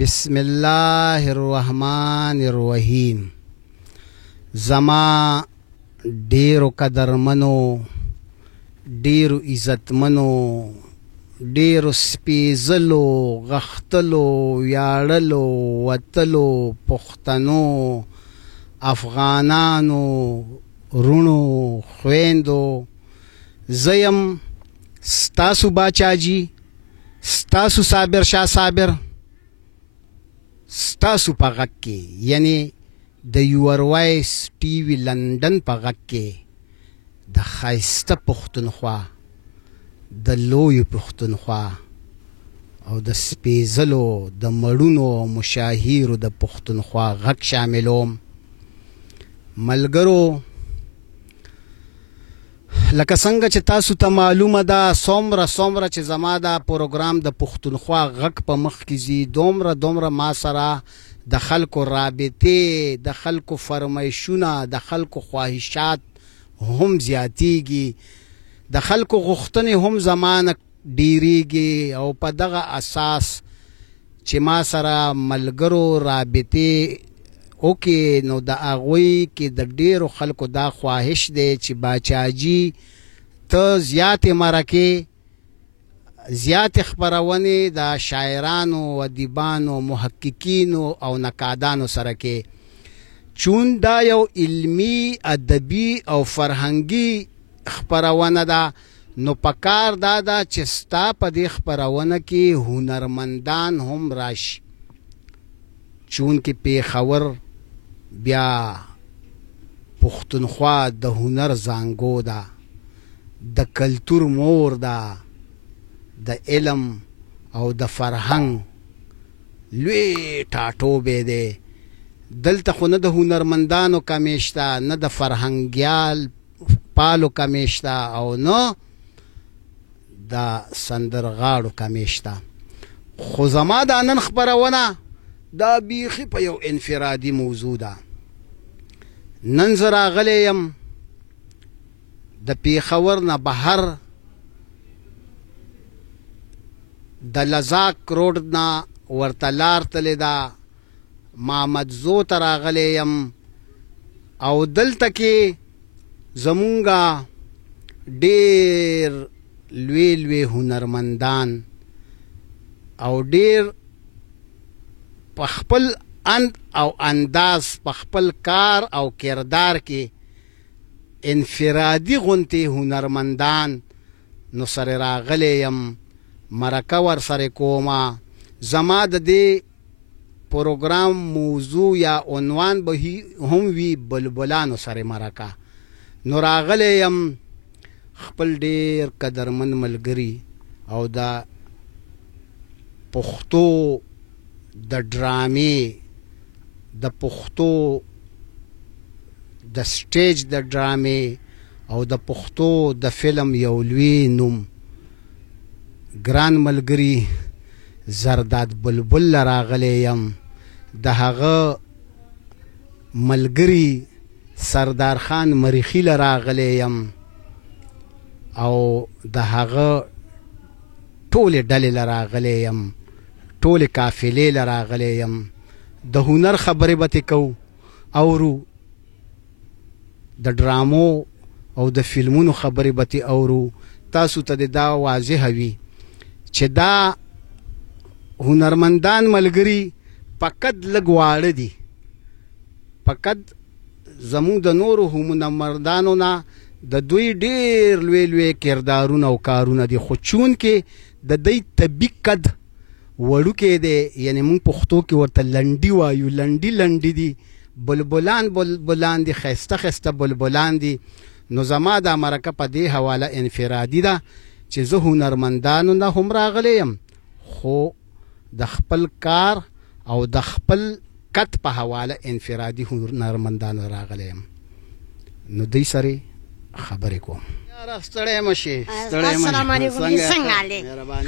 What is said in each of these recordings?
بسم الله الرحمن الرحیم. زما ډیرو قدرمنو، ډیرو عزتمنو، ډیرو سپیزلو، غختلو، ویاړلو، وتلو پښتنو، افغانانو، رونو، خویندو، زیم ستاسو باچاجي، ستاسو صابر شاه صابر، ستاسو په غږ کې، یعنی د یور وایس ټي وي لندن په غږ کې د ښایسته پښتونخوا، د لویو پښتونخوا او د سپېڅلو د مړونو او مشاهیرو د پښتونخوا غږ شاملوم. ملګرو، لکه څنګه چې تاسو ته معلومه ده، څومره چې زما دا پروګرام د پښتونخوا غږ په مخ کې ځي، دومره ما سره د خلکو رابطې، د خلکو فرمایشونه، د خلکو خواهشات هم زیاتیږي، د خلکو غوښتنې هم زمانه ډیریږي، او په دغه اساس چې ما سره ملګرو رابطې اوکې، نو د هغوی کې د ډیرو خلکو دا خواهش دی چې باچاجي ته زیاتې مرکې، زیاتې خپرونې د شاعرانو، ادیبانو، محققینو او نقادانو سره کې، چون دا یو علمی، ادبي او فرهنګي خپرونه ده، نو پکار دا ده چې ستا په دې خپرونه کې هنرمندان هم راشي، چون کې پیښور بیا پښتونخوا د هنر زانګو ده، د کلتور مور ده، د علم او د فرهنګ لوی ټاټوبی دی. دلته خو نه د هنرمندانو کمی شته، نه د فرهنګیال پالو کمی شته، او نه د سندرغاړو کمی شته. خو زما دا نن خپرونه دا بیخي په یو انفرادي موضوع ده. نن زه راغلی یم د پیښور نه بهر، د لزاک روډ نه ورته لار تلې ده، محمدزو ته راغلی یم، او دلته کې زمونږه ډېر لوی هنرمندان او ډېر په خپل اند او انداز، په خپل کار او کردار کې انفرادي غونتې هنرمندان نو سره راغلی یم، مرکه ورسره کومه. زما د دې پروګرام موضوع یا عنوان به هم وي بلبلانو سره مرکه. نو راغلی یم خپل ډېر قدرمن ملګري او د پښتو د ډرامې، د پښتو د سټیج د ډرامې او د پښتو د فلم یو لوی نوم ګران ملګري زرداد بلبل راغلی یم، د هغه ملګري سردار خان مریخي راغلی یم، او د هغه ټولې ډلې راغلی یم، ټولې قافلې راغلی یم. د هنر خبرې به ترې کوو، اورو د ډرامو او د فلمونو خبرې به ترې اورو. تاسو ته دا واضحه وي چې دا هنرمندان ملګري فقط لږ واړه دي، فقط زموږ د نورو هنرمندانو نه د دوی ډېر لوی کردارونه او کارونه دي، خو چون کې د دوی طبي قد وړوکی دی، یعنی موږ پښتو کې ورته لنډي وایو، لنډي دي، بلبلان دي، ښایسته بلبلان دي. نو زما دا مرکه په دې حواله انفرادي ده چې زه هنرمندانو نه هم راغلی یم، خو د خپل کار او د خپل قد په حواله انفرادي هنرمندانو راغلی یم. نو دوی سره خبرې کوم. ستړی مشې، السلام علیکم. څنګه حالې؟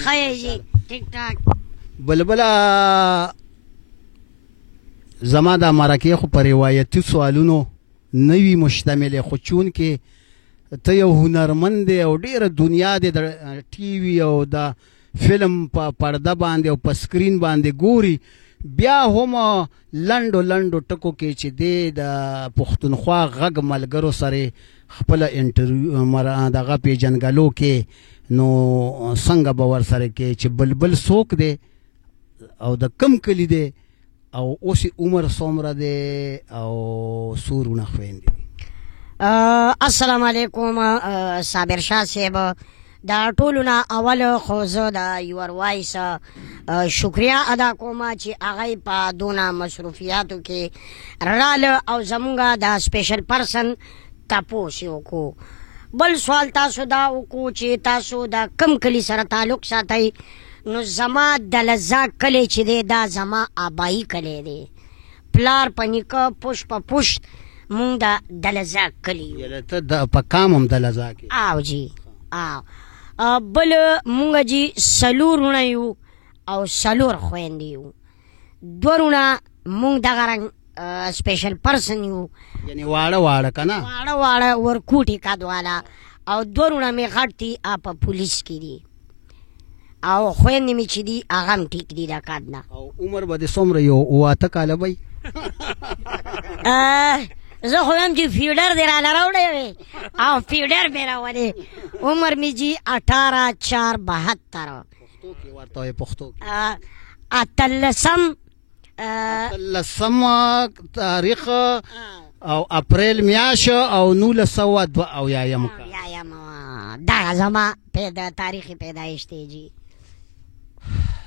ښه یې؟ ټیک ټاک. بلبله، زما دا مرکې خو په روایتي سوالونو نه وي مشتملې، خو چون کې ته یو هنرمند دی او ډېره دنیا دی د ټي وي او د فلم په پرده باندې او په سکرین باندې ګوري، بیا هم لنډو لنډو ټکو کې چې د پښتونخوا غږ ملګرو سره خپل انټرویو دغه پیژنګلو کې نو څنګه به ورسره کې چې بلبل څوک دی او د کم کلی دی او اوس عمر څومره دی او سورونه خویندې دي؟ السلام علیکم صابر شاه صاحب. دا ټولو نه اول خو زه د یور وایس شکریه ادا کوم چې هغه په دونه مصروفیاتو کې راله او زمونږ د سپیشل پرسن تپوس یې وکړو. بل سوال تاسو دا وکړو چې تاسو د کم کلي سره تعلق ساتئ. نو زما د لزاک کلی چې دی دا زما آبایی کلی دی. پلار په نیکه پوش په پوشت مونږ د دلزاک کلی یو. یعنې ته په کام هم دلزاک یې؟ او جی او بل مونږ جی څلور وروڼه یو او څلور خویندې یو. دوه وروڼه مونږ دغه رنګ سپیشل پرسن یو، یعنې واړه واړه که نه؟ واړه واړه ورکوټې قدواله. او دوه وروڼه مې غټ دي په پولیس کې دي او خویندې مې چې دي هغه هم ټیک دي د قد نه. او عمر به دې څومره یو 8 کاله به زه خو یم چې فیوډر دې رانه راوړی وې او فیوډر مې راولې. عمر مې جي 18/4/72. پښتو کې ورته وایي؟ پښتو کې اتلسم تاریخ او اپریل میاشت او 1902 دغه زما تاریخي پیدایش دی جي.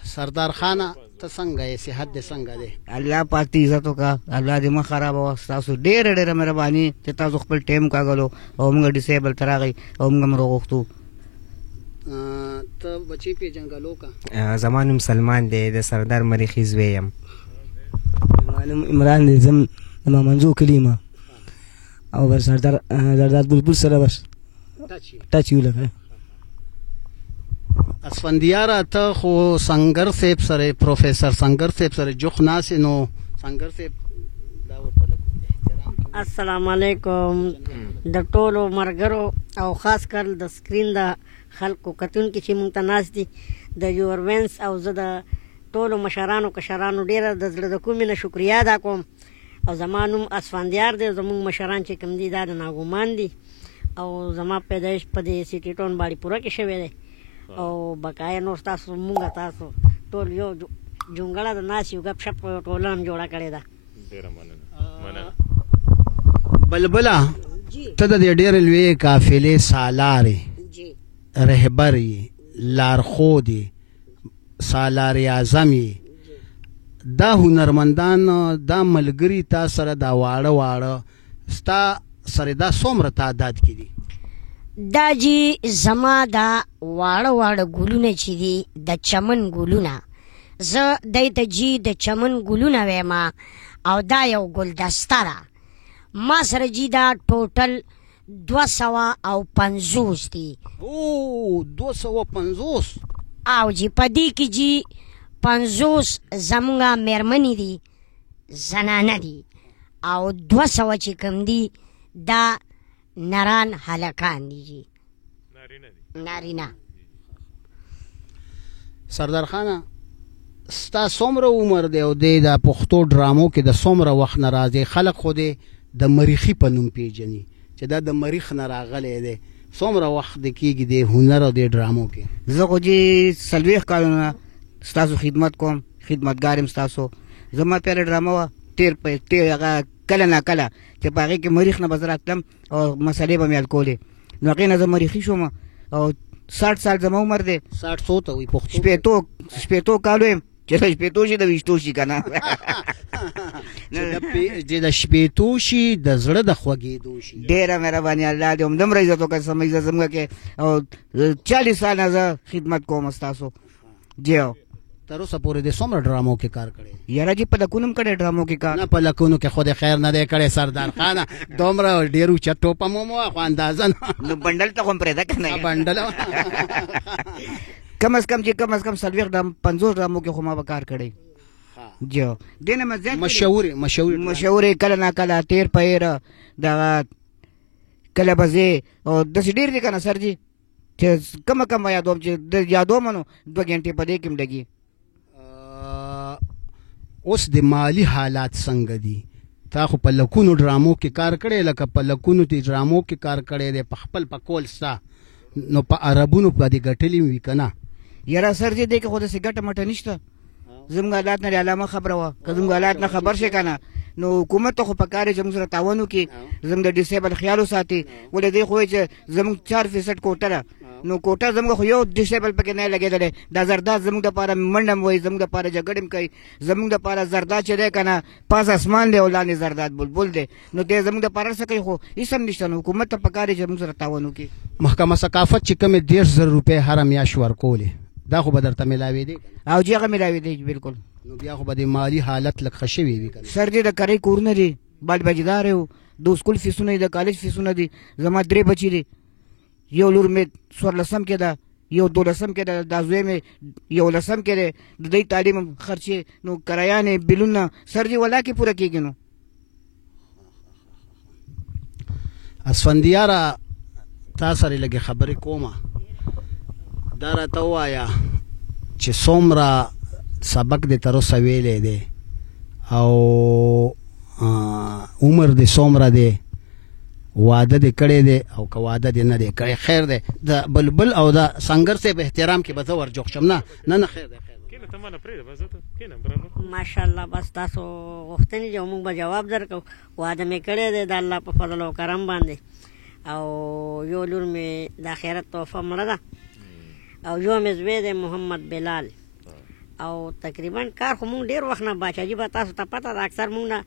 سردار خانه ته څنګه یې؟ صحت دې څنګه دی؟ الله پاک دې عزت وکړه، الله دې مه خرابوه. ستاسو ډېره ډېره مهرباني چې تاسو خپل ټایم کاږلو او موږ ډسیبل ته راغی او موږ هم راغوښتو. ته بچی پیژنګلو کا؟ زما نوم سلمان دی، د سردار مریخي زوی یم. زما نوم عمران دی، زم د مامنځو کلي یم او بس سردار بلبل سره بس ټچ یو لکه. اسفندیاره ته خو سنگر صاحب سره پروفیسر سنگر صاحب سره جوخ ناسې نو سنگر صاحب دا ورته احترام. السلام علیکم د ټولو مرګرو او خاص کر د سکرین د خلکو کتونکي چې مونږ ته ناست دي د یور وینس او زه د ټولو مشرانو کشرانو ډېره د زړه د کومې نه شکریه ادا کوم. او زما نوم اسفندیار دی. زمونږ مشران چې کوم دي دا د ناګومان دي او زما پیدایش په دې سیټي ټاون باړي پوره کې شوی دی او بقایا نور تاسو مونږ تاسو ټول یو جونګړه د ناس یو ګپ شپ ټولنه هم جوړه کړې ده. ډېره مننه. بلبله ته د دې ډېرې لویې قافلې سالارې رهبر یې، لارښود یې، سالار اعظم یې. دا هنرمندان دا ملګري تا سره دا واړه واړه ستا سره دا څومره تعداد کې دي؟ دا جی زما دا واړه واړه ګلونه چې دي د چمن ګلونه، زه دی ته جی د چمن ګلونه ویم او دا یو ګلدسته ده. ما سره جی دا ټوټل 250 دي. او 250 او جی په دې کې جی 50 زمونږه میرمنې دي، زنانه دي او 200 چې کوم دي دا نران هلکان دي جی، نارینه. سردار خانه ستا څومره عمر دی او د پښتو ډرامو کې د څومره وخت نه راځي؟ خلک خو د مریخي په نوم پیژني چې دا د مریخ نه راغلی دی. څومره وخت د کېږي د هنر او د ډرامو کې؟ زه خو چې 40 کالونه ستاسو خدمت کوم، خدمتګار یم ستاسو. زما پیله ډرامه وه تېر هغه کله نه کله چې په هغې کې مریخ نه به زه راتلم او مسلې به مې حل کولې. نو هغې نه زه مریخي شوم او 60 سال زما عمر دی. 60 څو ته وایي پښتو؟ شپېتو کالو یم چې د شپېتو شي د ویشتو شي که نه چې د شپېتو شي د زړه د خوږېدو شي. ډېره مهرباني، الله دې همدومره عزت وکړي سم عزت زموږ کې. او 40 سال نه زه خدمت کوم ستاسو. جی تر اوسه پورې د څومره ډرامو کې کار کړی؟ یاره جی په لکونو هم کړی ډرامو کې کار. نه په لکونو کې خو د خیر نه دی کړی سردار خانه. دومره ډېر اوچه ټوپ هم وموه خو اندازه نه. نو بنډل ته خو هم پرېږده که نه؟ بنډل کم از کم 50 ډرامو کې خو ما به کار کړی. جی دې نه مې زیات مشهورې کله نه کله تېر پهیر دغه کله به ځې او داسې ډېر دي که نه سر جي چې کمه یادوم چې د یادوم نو 2 غنټې په دې کې هم لګي. اوس د مالی حالات څنګه دي؟ تا خو په لکونو ډرامو کې کار کړی، لکه په لکونو تی ډرامو کې کار کړی دی، په خپل په کول ستا نو په عربونو باندې ګټلې وي که نه؟ یاره سر دې دی که خو داسې ګټه مټه نشته. زموږ حالات نه علامه خبره وه، که زموږ حالات نه خبر شي که نه نو حکومت ته خو په کار چې موږ سره تعاون وکړي، زموږ د ډیسیبل خیال وساتي. ولې دی خو وایي چې زموږ 4% کوټه ده، نو کوټه زموږ خو یو ډیسیبل پکې نه لګېدلی. دا زرداد زموږ دپاره منډه م وایي، زموږ دپاره جګړې م کوي. زموږ دپاره زرداد چې دی که نه پاس اسمان دی او لاندې زرداد بلبل دی، نو دی زموږ دپاره څه کوي، خو هېڅ هم نشته. نو حکومت ته په کار چې موږ سره تعاون وکړي. محکمه ثقافت چې کومې 1,000 روپۍ هره میاشت ورکولې، دا خو به درته میلاوېدې او چې هغه ملاوېدی بالکل. نو بیا خو به د مالي حالت لږ ښه شوي وي که نه؟ سر دې د کرۍ کورونه دي، بال بچدار یو، د سکول فیسونه دي، د کالج فیسونه دي. زما 3 بچي دي، یو لور مې 14 کې ده، یو 12 کې ده، دا زوی مې 11 کې دی. د دوی تعلیم خرچې نو کرایانې بلونه سر دې ولا کې پوره کېږي. نو اسفندیاره تا سره لږې خبرې کومه، دا راته ووایه چې څومره سبق دې تر اوسه ویلی دی او عمر دې څومره دی، واده دې کړی دی او که واده دې نه دی کړی؟ خیر دی، د بلبل او د سنګر صاحب احترام کې به زه ورجوښ شم. نه نه نه خیر دی، ماشاءالله. بس تاسو غوښتنې دي او موږ به جواب درکو. واده مې کړی دی د الله په فضل او کرم باندې، او یو لور مې د آخرت تحفه مړه ده، او یو مې زوی دی محمد بلال. او تقریبا کار خو مونږ ډېر وخت نه باچاجي به تاسو ته پته ده، اکثر مونږ نه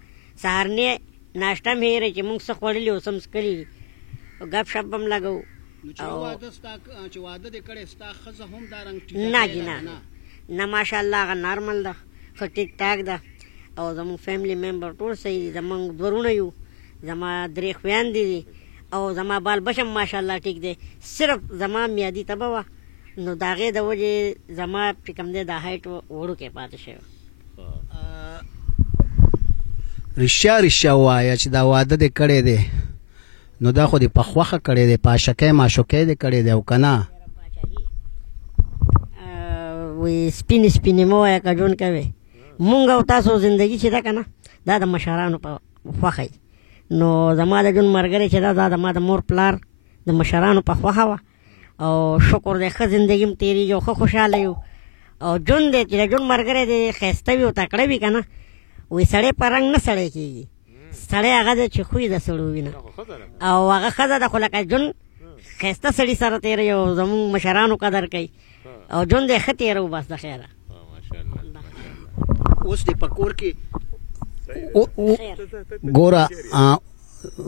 سهارنۍ ناشته هم هېره چې مونږ څه خوړلي او څه څکلي دي، ګپ شپ به م لګوو. نه جي نه ماشاءالله هغه نارمل ده، ښه ټیک ټاک ده. او زمونږ فیملی ممبر ټول صحیح دي. زمونږ 2 ورونه یو، زما 3 خویندې دي، او زما بال بچ هم ماشاءالله ټیک دی. صرف زما میادي تبه وه، نو د هغې د وجې زما چې کوم دی دا هایټ وړوکی پاتې شوی. رښتیا ووایه چې دا واده دې کړی دی نو دا خو دې په خوښه کړی دی، په عاشقۍ معشوقۍ دې کړی دی او که نه؟ وایي سپینې مه وایه که ژوند کوې. مونږ او تاسو زندګي چې ده که نه دا د مشرانو په خوښه وي. نو زما د ژوند ملګری چې ده دا زما د مور پلار د مشرانو په خوښه وه، او شکر دی ښه زندګي م تېرېږي او ښه خوشحاله یو. او ژوند دی چې د ژوند ملګری دی ښایسته وي او تکړه وي که نه، وایي سړی په رنګ نه سړی کېږي، سړی هغه دی چې خوی د سړو وینه، او هغه ښځه ده خو لکه ژوند ښایسته سړي سره تېروي او زمونږ مشرانو قدر کوي او ژوند یې ښه تېروو. بس د خیره اوس دې په کور کې ګوره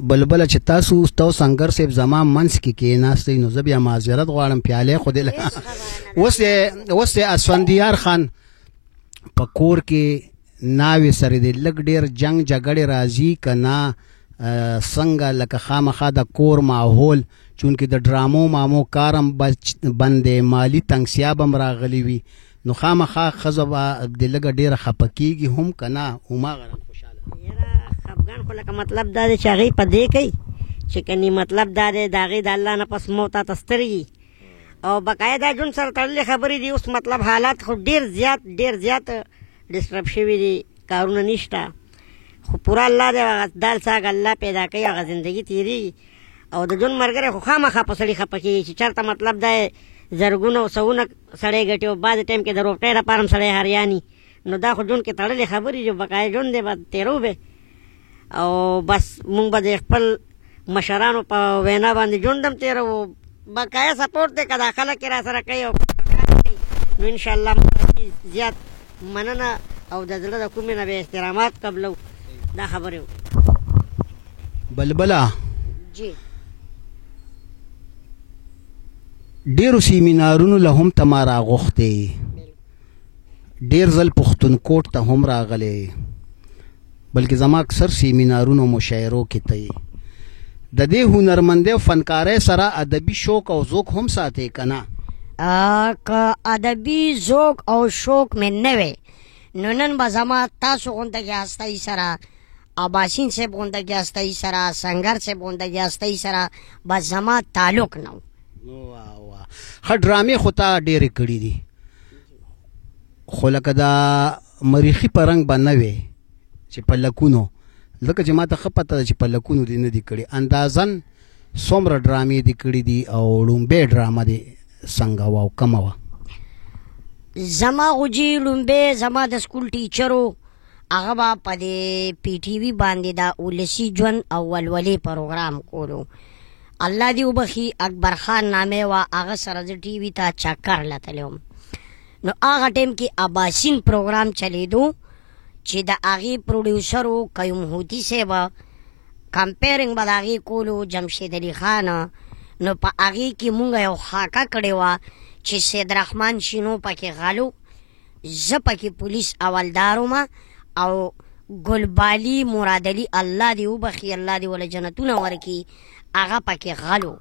بلبله چې تاسو سنګر صاحب زما منځ کې کېناستئ نو زه بیا معذرت غواړم، پیالې خو دې اوس دې اسفندیار خان په کور کې ناوې سره دې لږ ډېر جنګ جګړې راځي که نه؟ څنګه لکه خامخا د کور ماحول چونکې د ډرامو مامو کار هم بند دی، مالي تنګسیا به هم راغلی وي، نو خامخا ښځه به دې لږه ډېره خفه کېږي هم که نه؟ هماغه خوشحاله خفګان خو لکه مطلب دا دی چې هغې په دې کوي چې کني مطلب دا دی د هغې د الله نه پس مو تا ته سترګي او بقاعده ژوند سره تړلې خبرې دي. اوس مطلب حالات خو ډېر زیات ډسټرب شوي دي، کارونه نشته، خو پوره الله دی هغه دال ساګ الله پیدا کوي، هغه زندګي تېرېږي. او د ژوند ملګری خو خامخا په سړي خفه کېږي چې چېرته مطلب دا زرګونه او سوونه سړی ګټي او بعضې ټایم کې د روپۍ لپاره هم سړی حریاني. نو دا خو ژوند کې تړلې خبرې دي، بقایا ژوند دی به تېرو به. او بس مونږ به د خپل مشرانو په وینا باندې ژوند هم تېروو، بقایا سپورټ دی که دا خلک یې را سره کوي او نو انشاءالله زیات مننه او د زړه د کومې نه به احترامات قبلو. دا خبرې بلبله جی ډېرو سیمینارونو له هم ته ما راغوښتې، ډېر ځل پښتونکوټ ته هم راغلی، بلکې زما اکثر سیمینارونو مشاعرو کې ته یې. د دې هنرمندۍ او فنکارۍ سره ادبي شوق او ذوق هم ساتې که نه؟ که ادبي ذوق او شوق مې نه وی نو نن به زما تاسو غوندهګي هستۍ سره، اباسین صاحب غوندهګي هستۍ سره، سنګر صاحب غوندهګي هستۍ سره به زما تعلق نه و. ښه ډرامې خو تا ډېرې کړي دي، خو لکه دا مریخي په رنګ به نه وې چې په لکونو لکه چې ما ته ښه پته ده چې په لکونو دې نه دي کړي اندازن څومره ډرامې دي کړي دي او لومبۍ ډرامه دې څنګه وه او کومه وه زما غوجي لومبۍ زما د سکول ټیچرو هغه به په دې پی ټي وي باندې د ولسي ژوند او ولولې پروګرام کولو الله دې وبخي اکبر خان نامې وه هغه سره زه ټي وي ته چکر لتلی وم نو هغه ټایم کې اباسین پروګرام چلیدو چې د هغې پروډیوسر و قیوم هوتي صاحب کمپیرنګ به د هغې کولو جمشید علي خان نو په هغې کې مونږ یو خاکه کړې وه چې سید رحمان شینو پکې غلو زه پکې پولیس اولدار وم او ګلبالي مراد علي الله دې وبخي الله دې وله جنتونه ورکي هغه پکې غلو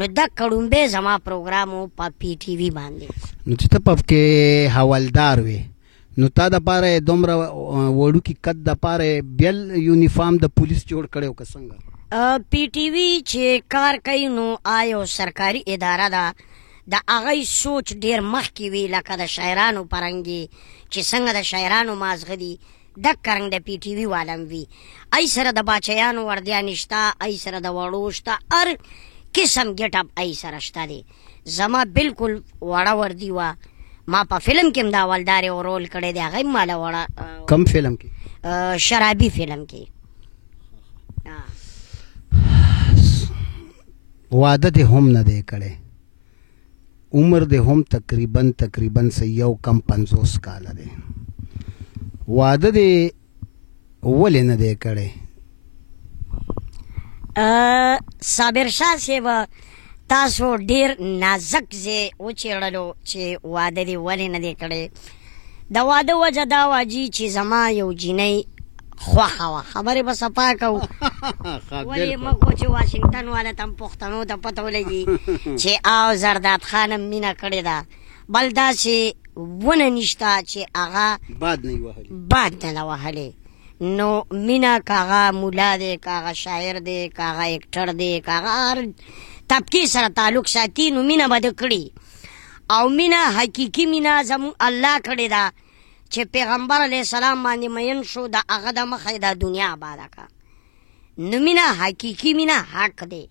نو دا کړومبې زما پروګرام و په پی ټي وي باندې نو چې ته پکې حوالدار وې نو تا دپاره دومره وړوکي قد دپاره بیل یونیفارم د پولیس جوړ کړی و که څنګه پی ټي وي چې کار کوي نو آیو سرکاري اداره ده د هغې سوچ ډېر مخکې وي لکه د شاعرانو پرنګې چې څنګه د شاعرانو مازغه دي دکه رنګ د پی ټي وي والم وي ای سره د باچیانو وردیانې شته ای سره د وړو شته هر قسم ګیټ اپ ای سره شته دی زما بالکل وړه وردي وه ما په فلم کې هم د اولدار یو رول کړی دی هغه هم ماله وړه کم فلم کې شرابي فلم کې واده دې هم نه دی کړی عمر دې هم تقریبا یو کم 50 کاله دی واده دې ولې نه دی کړی صابر شاه صاحب تاسو ډېر نازک ځای وچېړلو چې واده دې ولې نه دی کړی د واده وجه دا وه جي چې زما یو جینۍ خوښه وه خبرې به صفا کوو ولې موږ چې واشنګټن والا ته هم پښتنو ته پته ولګي چې او زرداد خان هم مینه کړې ده بل داسې ونه نشته چې هغه باد نه وهلې نو مینه که هغه مولا دی که هغه شاعر دی که هغه اکټر دی که هغه هر طبقې سره تعلق ساتي نو مینه به ده کړي او مینه حقیقي مینه زموږ الله کړې ده چې پیغمبر علیه السلام باندې مین شو د هغه د مخه د دنیا آباده که نو مینه حقیقي مینه حق دی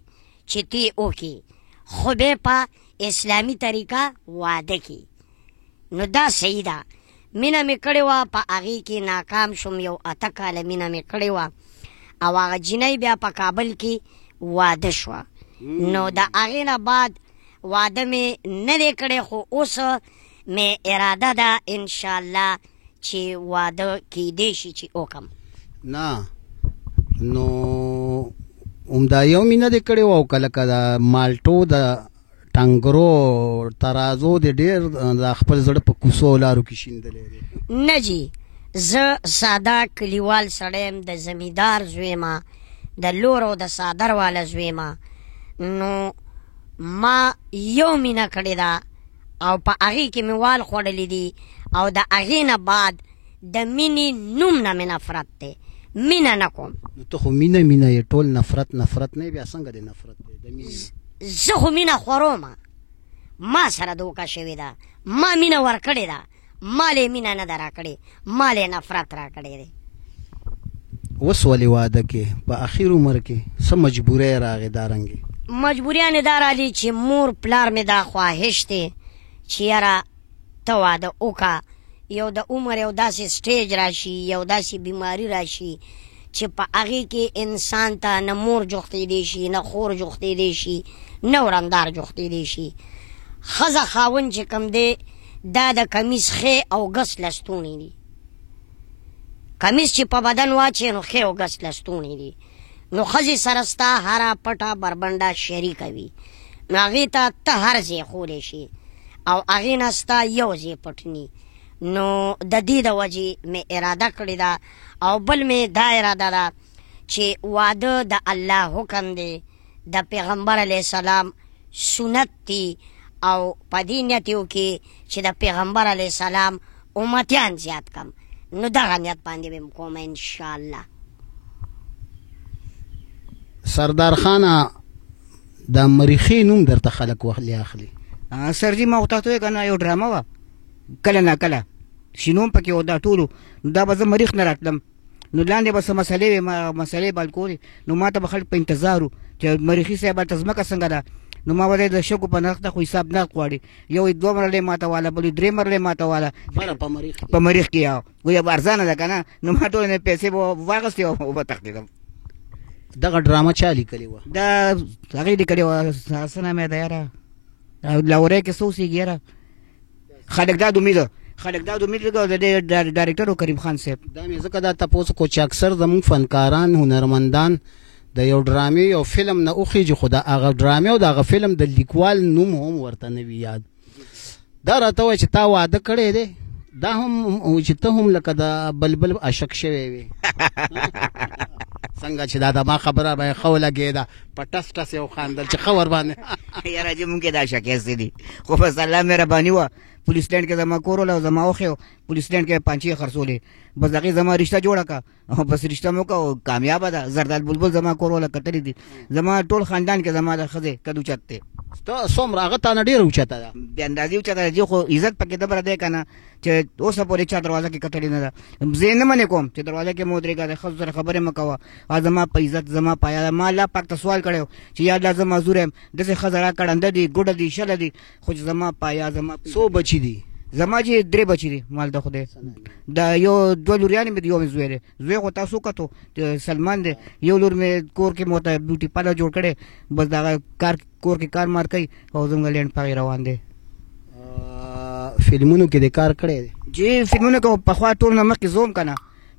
چې تی وکړي خو بیا په اسلامي طریقه واده کړي نو دا صحیح ده مینه مې کړې وه په هغې کې ناکام شوم یو 8 کاله مینه مې کړې وه او هغه جینۍ بیا په کابل کې واده شوه نو د هغې نه بعد واده مې نه دی کړی خو اوس مې اراده ده انشاءالله چې واده کیدی شي چې وکړم نه نو همدا یو مینه دې کړې وه او که لکه د مالټو د ټنګرو ترازو دې ډېر د خپل زړه په کوڅو لارو کې شیندلی دی نه جي زه ساده کلیوال سړی یم د زمیندار زوی یم د لور او د څادر والا زوی یم نو ما یو مینه کړې ده او په هغې کې مې وال خوړلی دي او د هغې نه بعد د مینې نوم نه مې نفرت دی مینه نه کوم نو ته خو مینه یې ټول نفرت نه بیا څنګه دی نفرت دی د مینې زه خو مینه خورومه ما سره دوکه شوې ده ما مینه ورکړې ده ما له مینه نه ده راکړې ما له نفرت راکړې دی اوس ولې واده کې په اخر عمر کې څه مجبورۍ راغې دا رنګې مجبوریانې دا راغلي چې مور پلار مې دا خواهش دی چې یاره ته واده وکړه یو د عمر یو داسې سټیج راشي یو داسې بیماري راشي چې په هغې کې انسان ته نه مور جوختېدی شي نه خور جوختېدی شي نه ورندار جوختېدی شي ښځه خاوند چې کوم دی دا د کمیس خې او ګس لستونې دي کمیس چې په بدن واچې نو خې او ګس لستونې دي نو ښځې سره ستا هره پټه بربنډه شریکه وي نو هغې ته ته هر ځای خولی شي او هغې نه ستا یو ځای پټني نو د دې د وجې مې اراده کړې ده او بل مې دا اراده ده چې واده د الله حکم دی د پیغمبر علیه السلام سنت دی او په دې نیت یې وکړي چې د پیغمبر علیه السلام امتیان زیات کم نو دغه نیت باندې به م کوم انشاءالله سردار خانه د مریخي نوم درته خلک ولې اخلي سر جي ما ورته وویل که نه یو ډرامه وه کله نه کله شینوم پکې و دا ټولو نو دا به زه مریخ نه راتلم نو لاندې به څه مسلې وې مسلې به کولې نو ما ته به خلک په انتظار و چې مریخي صاحب هلته ځمکه څنګه ده نو ما به د شګو په نرخ ته خو حساب نقد غواړي یو یې 2 مرلې ماته واله بل یې 3 مرلې ماته واله په مریخ کې وایي به ارزانه ده که نه نو ما ټولې پیسې به واخېستې او به تښتېدم دغه ډرامه چا لیکلې وه دا هغې لیکلې وه څه نام یې ده یاره لاورۍ کې څه اوسېږي یاره خالقداد امید خالقداد امید د دې ډایرکټر و کریم خان صاحب دا مې ځکه دا تپوس کو چې اکثر زموږ فنکاران هنرمندان د یو ډرامې یو فلم نه وخیږي خو د هغه ډرامې او د هغه فلم د لیکوال نوم هم ورته نه وي یاد دا راته وایي چې تا واده کړی دی دا هم چې ته هم لکه د بلبل عاشق شوی وي څنګه چې دا د ما خبره به ښه ولګېده په ټس ټس یې وخاندل چې ښه ورباندې یاره چې مونږ کې دا شکایستې دي خو بس الله مهرباني وه پولیس لینډ کې زما کور وله زما وښې پولیس لینډ کې پانچې خرڅولې بس هغې زما رشته جوړه کړه او بس رشته مې وکړه او کامیابه ده زرداد بلبل زما کور وله کتلې دي زما ټول خاندان کې زما د ښځې قد اوچت دی ته څومره هغه تا نه ډېره اوچته ده د اندازې اوچته ده خو عزت پکې دومره دی که نه چې اوسه پورې چا دروازه کې کتلې نه ده زه یې نه منې کوم چې دروازه کې مه ودرېږه د ښځو سره خبرې مه کوه زما په عزت زما په حیا ما الله پاک ته سوال کړی چې یا الله زه معذور یم داسې ښځه را کړنده دي ګوډه دي شله دي خو چې زما په حیا زما څو بچي دي زما چې 3 بچي دي مال د خدای دا یو 2 لوریانې مې دي یو مې زوی دی زوی خو تاسو کتو سلمان دی یو لور مې کور کې موته بیوټي پارلر جوړ کړی بس دغه کور کې کار مار کوي او زموږ لینډ پغې روان دی فلمونو کې د کار کړی دی جی فلمونو کې پخوا ټول نه مخکې زوم که نه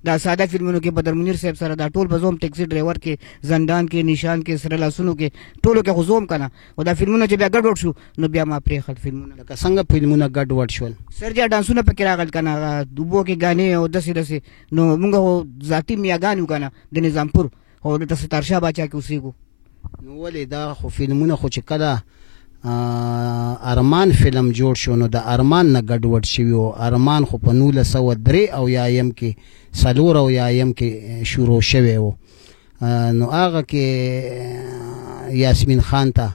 دا ساده فلمونو کې بدر منیر صاحب سره دا ټول به زوم ټیکسي ډرایور کې زندان کې نشان کې سره لاسونو کې ټولو کې خو زوم که نه او دا فلمونه چې بیا ګډوډ شو نو بیا ما پرېښل فلمونه لکه څنګه فلمونه ګډوډ شول سر جا ډانسونه پکې راغل که نه هغه اوبو کې ګانې او داسې داسې نو مونږ خو ذاتي میاګان یو که نه د نظامپور او دلته ستارشاه باچا کې اوسېږو نو ولې دا خو فلمونه خو چې کله ارمان فلم جوړ شو نو د ارمان نه ګډوډ شوي و ارمان خو په 1903 او یایم کې 4 او یایم کې شروع شوی و نو هغه کې یاسمین خان ته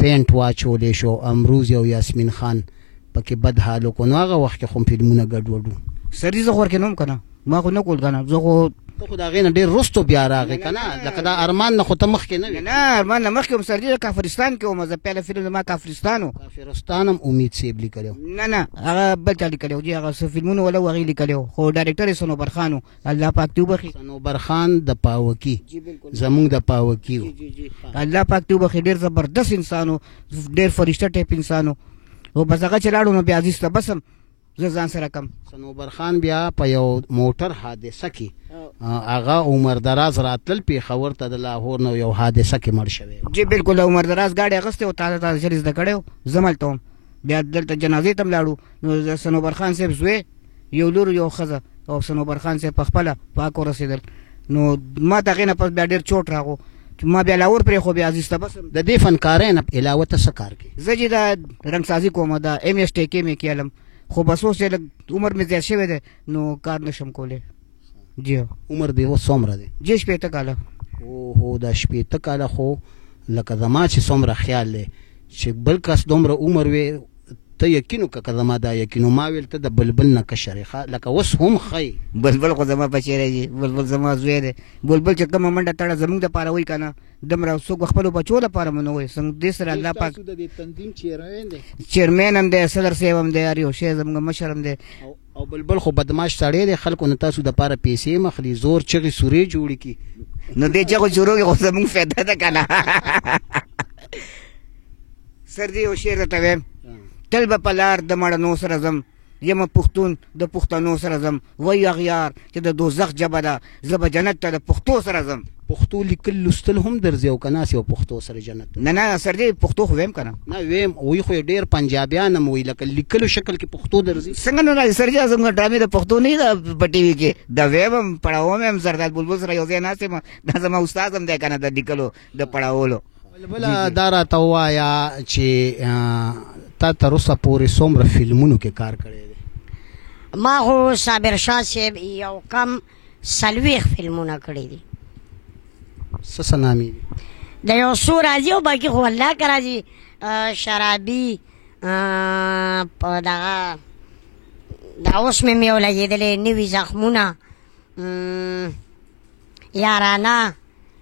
پینټ واچولی شو امروز یو یاسمین خان پکې بد حال وکړو نو هغه وخت کې خو فلمونه ګډوډ وو سر زه خو ورکې نه وم که نه ما خو نه کول که نه زه خو ته خو د هغې نه ډېر وروستو بیا راغې که نه لکه دا ارمان نه خو ته مخکې نه وې نه ارمان نه مخکې وم سردي کافرستان کې وم زه پیله فلم زما کافرستان و کافرستان هم امید صاحب لیکلی و نه نه هغه بل چا لیکلی و جي هغه څه فلمونه وله و هغې لیکلی و خو ډایرکټر یې صنوبر خان و الله پاک دې وبخي صنوبر خان د پاوکي زمونږ د پاوکي و الله پاک دې وبخي ډېر زبردست انسان و ډېر فرشته ټایپ انسان و او بس هغه چې لاړو نو بیا عزیز ته بس هم زه ځان سره کم صنوبر خان بیا په یو موټر حادثه کې هغه عمر دراز راتلل پېښور ته د لاهور نه یو حادثه کې مړ شوی جی بالکل عمر دراز ګاډي اخیستې و تازه تازه چل زده کړی و زه ملته وم بیا دلته جنازې ته هم لاړو نو د صنوبر خان صاحب زوی یو لور یو ښځه او صنوبر خان صاحب په خپله پاک ورسېدل نو ما ته هغې نه پس بیا ډېر چوټ راغو ما بیا لاهور پرېښو بیا عزیز ته بس د دې فنکارۍ نه علاوه ته څه کار کوې زه چې دا رنګسازي کوم دا ایم ایس ټیکې مې کیلم خو بس اوس چې لږ عمر مې زیات شوی دی نو کار نشم کولی جی عمر دې اوس څومره دی جی 15 کاله هو دا 15 کاله خو لکه زما چې څومره خیال دی چې بل کس دومره عمر وي ته یقین وکړه که زما دا یقین ما ویل ته د بلبل نه کشر یې لکه اوس هم ښایي بلبل خو زما بچی دی بلبل زما زوی دی بلبل چې کومه منډه تړه زموږ دپاره وایي که نه دومره څوک خپلو بچو لپاره مو نه وایي څنګه دې سره الله پاک چیرمین هم دی صدر صاحب هم دی هر یو شی زموږ مشر هم دی او بلبل خو بدماش سړی دی خلکو نه تاسو دپاره پیسې مخلي زور چغې سورې جوړې کړي نو دې چغو شروع کړي خو زموږ فایده ده که نه سر دې یو شعر درته وایم تل به په لار د مړنو سره ځم یم پښتون د پښتنو سره ځم وای اغیار چې د دوزخ ژبه ده زه به جنت ته د پښتو سره ځم پښتو لیکل لوستل هم درځي او که ناسې او پښتو سره جنت نه نه سر دې پښتو خو ویم که نه نه ویم وایي خو یې ډېر پنجابیان هم وایي لکه لیکلو شکل کې پښتو درځي څنګه نه راځي سر جي زموږ ډرامې د پښتو نه ده په ټي وي کې د ویم هم پړاوم هم زرداد بلبل سره یو ځای ناست یم دا زما استاد هم دی که نه د لیکلو د پړاولو بله دا راته ووایه چې تا تر اوسه پورې څومره فلمونو کې کار کړی دی ما خو صابر شاه صاحب یو کم 40 فلمونه کړي دي څه نامې دي د یو څو راځي او باقي خو الله که راځي شرابي په دغه دا اوس مې یو لګېدلې نوي زخمونه یارانه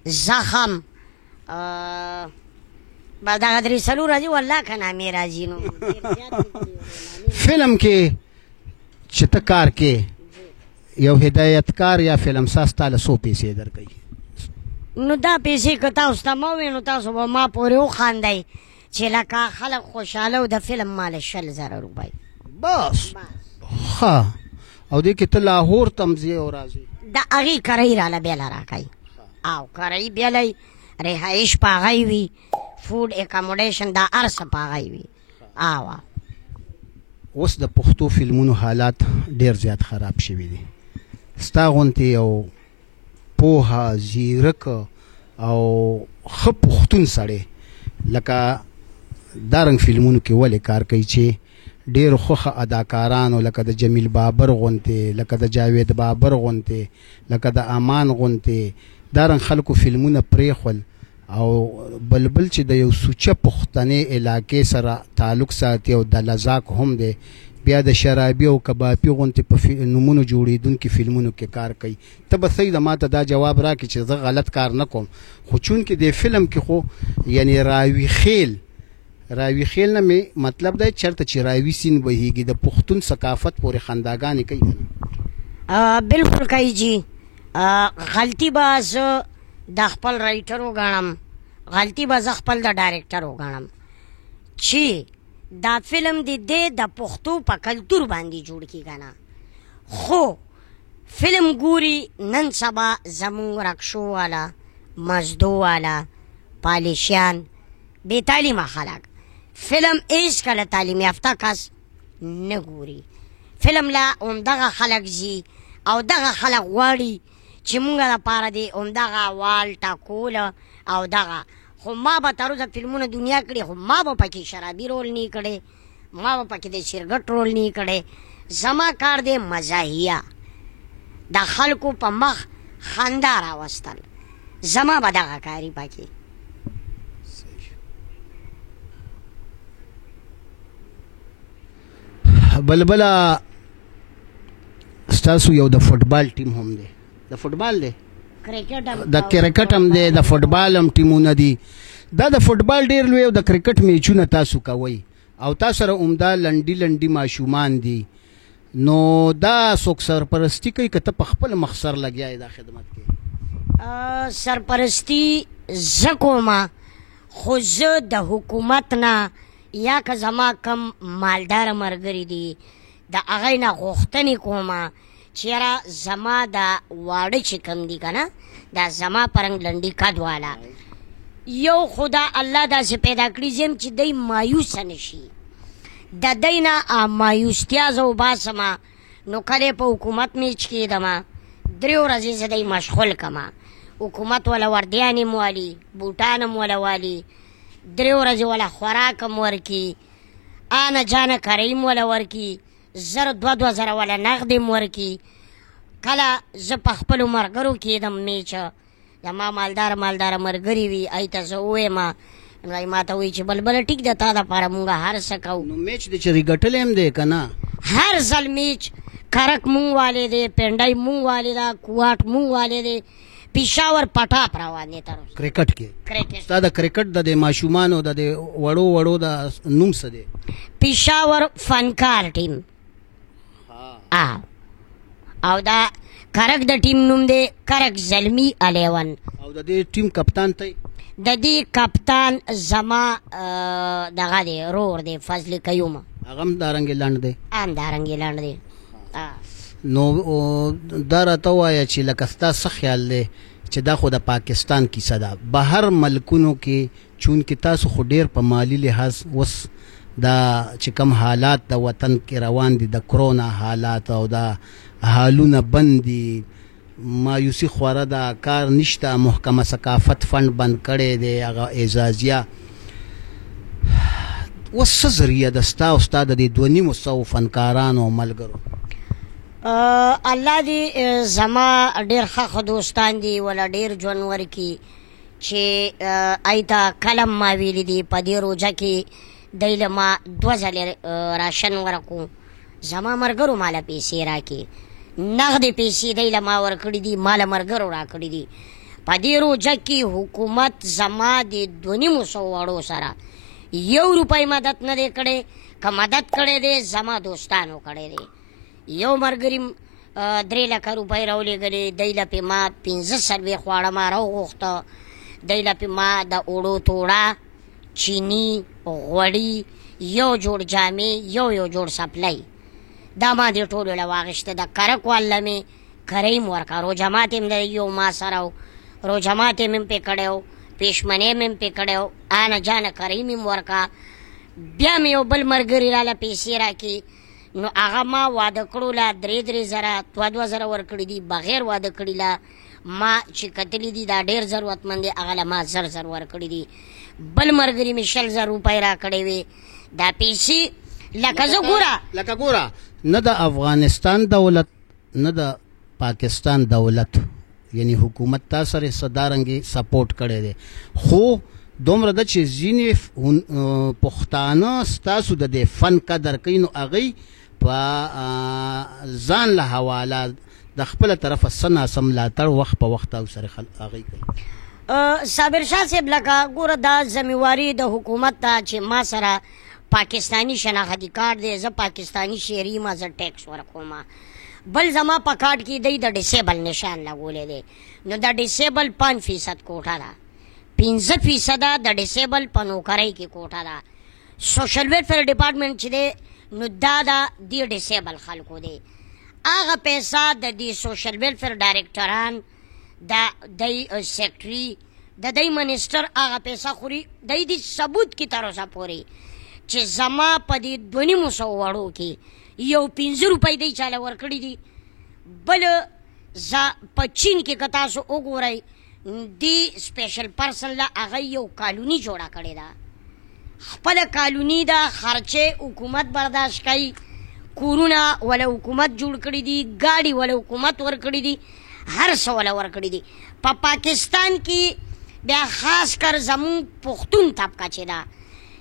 زخم با دغه درې څلور راځي والله که نامې راځي نو فلم کې چې ته کار کې یو هدایتکار یا فلم ساز تاله څو پیسې درکوي؟ نو دا پیسې که تاسو ته ما ووایې نو تاسو به ما پورې وخاندئ چې لکه خلک خوشحاله و د فلم مال 100,000 روپۍ بس ښه. او دې کې ته لاهور ته ځې او راځې د هغې کرایي راله بیله راکوي او کرایي بیلی رهایش په هغی وي فوډ اکاموډیشن دا هر څه په هغی وي. اوس د پښتو فلمونو حالات ډېر زیات خراب شوي دي. ستا غوندې یو پوهه زیرک او ښه پښتون سړی لکه دارنګ فلمونو کې ولې کار کوي چې ډېرو ښه اداکارانو لکه د جمیل بابر غوندې، لکه د جاوید بابر غوندې، لکه د امان غوندې دارنګ خلکو فلمونه پرېښول او بلبل چې د یو سوچه پښتنې علاقې سره تعلق ساتي او د لزاک هم دی، بیا د شرابي او کبابي غوندې په نومونو جوړېدونکي فلمونو کې کار کوي. ته به صحیح د ما ته دا جواب راکړي چې زه غلط کار نه کوم، خو چونکې د فلم کې خو یعنی راوي خیل نه مې مطلب دی چېرته چې راوي سین بهیږي د پښتون ثقافت پورې خنداګانې کوي. بلکل کوي جی. غلطي به زه د خپل رایټر وګڼم، غلطي به زه خپل د ډایرکټر وګڼم چې دا فلم د پښتو په کلتور باندې جوړ کړي که نه. خو فلم ګوري نن سبا زمونږ رکشو والا، مزدو والا، پالیشیان، بې تعلیمه خلک فلم هېڅکله تعلیم یافته کس نه ګوري. فلم له همدغه خلک ځي او دغه خلک غواړي چې مونږ دپاره د همدغه وال ټاکول او دغه. خو ما به تر اوسه فلمونه دنیا کړي، خو ما به پکې شرابي رول نه کړی، ما به پکې د سرګټ رول نه کړی. زما کار دی مزاحیه، د خلکو په مخ خندا راوستل، زما به دغه کاري پکې. بلبله ستاسو یو د فوټبال ټیم هم دی، د فوټبال دی، د کرکټ هم دی، د فوټبال هم ټیمونه دي. دا د فوټبال ډېر لوی او د کرکټ میچونه تاسو کوئ او تاسو سره عمده لنډي ماشومان دي. نو دا څوک سرپرستی کوي که ته په خپل مخ سر لګیا یې دا خدمت کې؟ سرپرستی زه کومه، خو زه د حکومت نه یا که زما کم مالداره ملګري دي د هغوی نه غوښتنې کومه چې یاره زما دا واړه چې کم دي که نه، دا زما پرنګ لنډي قد والا یو خدا الله داسې پیدا کړي زم چې دی مایوسه نشي. د دی نه مایوستیا زه وباسمه نو کله په حکومت میچ کېدمه 3 ورځې زه دی مشغول کمه. حکومت ولا وردیان هم والي، بوټان هم ولا والي، 3 ورځې ولا خوراک هم ورکي، آنه جانه کرۍ هم ولا ورکي، 2,000 ولا نغد هم ورکي. کله زه په خپلو ملګرو کېدم میچه، زما مالداره ملګري وي، هغوی ته زه ووایم نو هغوی ما ته وایي چې بلبله ټیک ده تا دپاره مونږ هر څه کوو. نو میچ د چرې ګټلی هم دی که نه؟ هر ځل میچ کرک مونږ والی دی، پنډۍ مونږ والی ده، کوواټ مونږ والی دی، پیشاور پټاپ روان دی تر اوسه کرکټ کې. ستا د کرکټ د ماشومانو د وړو د نوم څه دی؟ پیشاور فنکار ټیم. او دا کرک د ټیم نوم دی کرک زلمی 11. او د دې ټیم کپتان ته؟ د دې کپتان زما دغه دی رور دی فضل قیوم. هغه هم دارنګې لنډ دی؟ هم دارنګې لنډ دی. نو دا راته ووایه چې لکه ستا څه خیال دی چې دا خو د پاکستان کیسه ده، بهر ملکونو کې چونکې تاسو خو ډېر په مالی لحاظ اوس دا چې کوم حالات د وطن کې روان دي، د کرونا حالات او دا حالونه بند دي، مایوسي خوره ده، کار نشته، محکمه ثقافت فند بند کړی دی هغه اعزازیه. اوس څه ذریعه ده ستا او ستا د دې 2,500 فنکارانو او ملګرو؟ الله دې زما ډېر ښه دوستان دي ولا ډېر ژوند ورکړي چې هغوی ته کلم ما ویلي دي په دې روژه کې دی له ما 2 ځلې راشن ورکړو زما مرګرو ماله پیسې راکې نغدې پیسې دی له ما ورکړي دي ماله مرګرو راکړي دي په دې روجه کې حکومت زما د 250 وړو سره 1 روپۍ مدد نه دی کړی که مدد کړی دی زما دوستانو کړی دی یو ملګري 3 لکه روپۍ راولېږلې دی له پې ما 15 خواړه ما راوغوښته دی له پې ما د اوړو توړه چینی غوړي یو جوړ جامې یو جوړ سپلی دا ما دې ټولو له واغېسته د کرک واله مې کرۍ م ورکړه روژه ماتې م د یو ما سره و روژه ماتې مې م پې کړی و پېشمنۍ مې م پې کړی و آنه جانه کرۍ مې م ورکړه بیا مې یو بل ملګري راله پیسې راکړي نو هغه ما واده کړو له 3 زره 2 زره ورکړي دي بغیر واده کړي له ما چې کتلی دي دا ډېر ضرورتمند دی هغه له ما 1000 ورکړي دي بل ملګري مې 100,000 روپۍ راکړې وې دا پیسې لکه زه ګوره نه د افغانستان دولت نه د پاکستان دولت یعنی حکومت تا سره صدارنګي سپورټ کړی دی خو دومره ده چې ځینې پښتانه ستاسو د دې فن قدر کوي نو هغوی په ځان له حواله د خپله طرفه څه ناسم ملاتړ وخت په وخت او سره هغوی کوي صابر شاه صاحب لکه ګوره دا ذمہواري د حکومت ته چې ما سره پاکستانی شناختی کارت دی زه پاکستانی شهري ما زه ټیکس ورکوم بل زما په کارت کې دی د ډیسیبل نشان لګولی دی نو د ډیسیبل 5% کوټه ده 15% د ډیسیبل په نوکرۍ کې کوټه ده سوشل ویلفیر ډپارټمنټ چې دی نو دا د دې ډیسیبل خلکو دی هغه پیسه د دې سوشل ویلفیر ډایرکټران د دی سیکټري د دی منسټر هغه پیسه خوري دی د ثبوت کې تر اوسه پورې چې زما په دې 250 وړو کې یو 15 روپۍ دی چاله ورکړي دي بل په چین کې که تاسو وګورئ دی سپیشل پرسن له هغه یو کالوني جوړه کړې ده خپله کالوني ده خرچې حکومت برداشت کوي کورونه وله حکومت جوړ کړي دي ګاډي وله حکومت ورکړي دي هر څه وله ورکړي دي په پاکستان کې بیا خاص کر زمونږ پښتون طبقه چې ده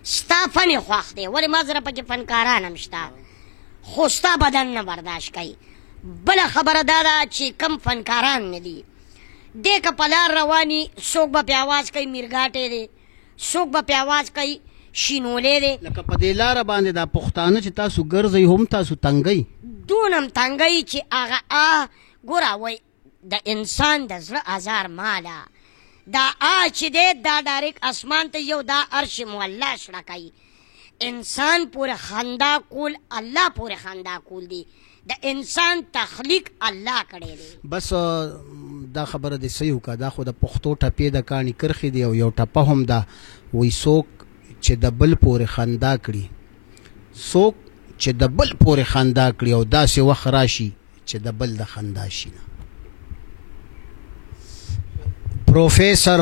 ستا فن یې خوښ دی ولې ما سره پکې فنکاران هم شته خو ستا بدن نه برداشت کوي بله خبره دا ده چې کم فنکاران نه دي دی که په لار رواني څوک به پې اواز کوي میرګاټی دی څوک به پې اواز کوي شینولی دی لکه په دې لاره باندې دا پښتانه چې تاسو ګرځئ هم تاسو تنګئ دون هم تنګئ چې هغه ګوره وایي د انسان د زړه ازار ماله دا چې دی دا ډایرکټ اسمان ته یو دا عرش مولا شړه کوي انسان پورې خندا کول الله پورې خندا کول دی د انسان تخلیق الله کړی دی بس دا خبره دې صحیح وکړه دا خو د پښتو ټپې د کاڼي کرښې دی او یو ټپه هم ده وایي څوک چې د بل پورې خندا کړي څوک چې د بل پورې خندا کړي او داسې وخت راشي چې د بل د خندا شي نه پروفیسر